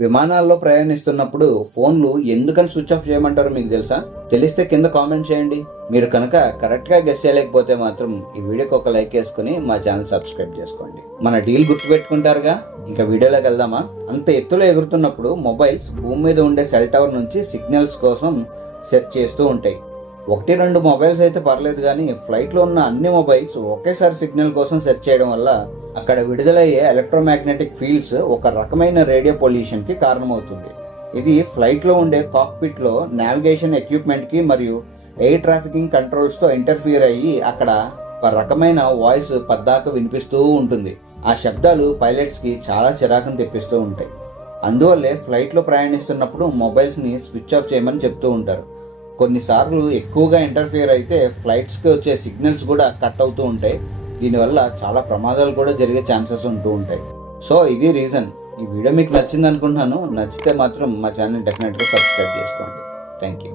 విమానాల్లో ప్రయాణిస్తున్నప్పుడు ఫోన్లు ఎందుకని స్విచ్ ఆఫ్ చేయమంటారో మీకు తెలుసా? తెలిస్తే కింద కామెంట్ చేయండి. మీరు కనుక కరెక్ట్గా గెస్ చేయలేకపోతే మాత్రం ఈ వీడియోకి ఒక లైక్ వేసుకుని మా ఛానల్ సబ్స్క్రైబ్ చేసుకోండి. మన డీల్ గుర్తుపెట్టుకుంటారుగా? ఇంకా వీడియోలోకి వెళ్దామా? అంత ఎత్తులో ఎగురుతున్నప్పుడు మొబైల్స్ భూమి మీద ఉండే సెల్ టవర్ నుంచి సిగ్నల్స్ కోసం సెర్చ్ చేస్తూ ఉంటాయి. ఒకటి రెండు మొబైల్స్ అయితే పర్లేదు కానీ ఫ్లైట్లో ఉన్న అన్ని మొబైల్స్ ఒకేసారి సిగ్నల్ కోసం సెర్చ్ చేయడం వల్ల అక్కడ విడుదలయ్యే ఎలక్ట్రోమాగ్నెటిక్ ఫీల్డ్స్ ఒక రకమైన రేడియో పొల్యూషన్కి కారణమవుతుంది. ఇది ఫ్లైట్లో ఉండే కాక్పిట్లో నావిగేషన్ ఎక్విప్మెంట్కి మరియు ఎయిర్ ట్రాఫికింగ్ కంట్రోల్స్తో ఇంటర్ఫియర్ అయ్యి అక్కడ ఒక రకమైన వాయిస్ పద్దాక వినిపిస్తూ ఉంటుంది. ఆ శబ్దాలు పైలట్స్కి చాలా చిరాకును తెప్పిస్తూ ఉంటాయి. అందువల్లే ఫ్లైట్లో ప్రయాణిస్తున్నప్పుడు మొబైల్స్ని స్విచ్ ఆఫ్ చేయమని చెప్తూ ఉంటారు. కొన్నిసార్లు ఎక్కువగా ఇంటర్ఫియర్ అయితే ఫ్లైట్స్కి వచ్చే సిగ్నల్స్ కూడా కట్ అవుతూ ఉంటాయి. దీనివల్ల చాలా ప్రమాదాలు కూడా జరిగే ఛాన్సెస్ ఉంటూ ఉంటాయి. సో ఇది రీజన్ ఈ వీడియో మీకు నచ్చింది అనుకుంటున్నాను నచ్చితే మాత్రం మా ఛానల్ డెఫినెట్గా సబ్స్క్రైబ్ చేసుకోండి. Thank you